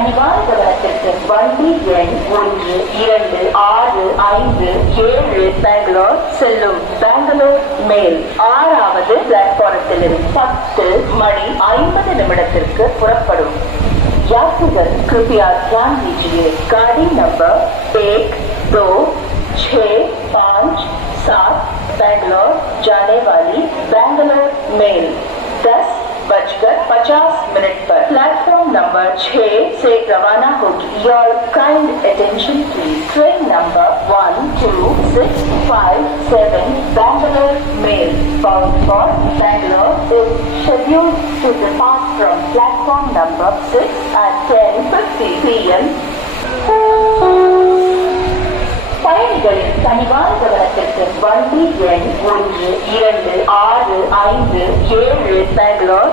கனிவான கவனத்திற்கு வண்டி எண் 1, 2, 6, 5, 7 பெங்களூர் செல்லும் பெங்களூர் மேல் 6வது பிளாட்பாரத்திலிருந்து 10 மணி 50 நிமிடத்திற்கு புறப்படும். यात्रीगण कृपया ध्यान दीजिए, गाड़ी नंबर 1, 2, 6, 5, 7 बेंगलोर जाने वाली बेंगलोर मेल 10:50 पर प्लेटफॉर्म नंबर 6 से रवाना होगी. Your kind attention please. Train number 12657 Bangalore Mail bound for Bangalore is scheduled to depart from platform number 6 at 10:50 p.m. பயணிகளின் கனிவான கவனத்திற்கு வண்டி எண் 1, 2, 6, 5, 7 பெங்களூர்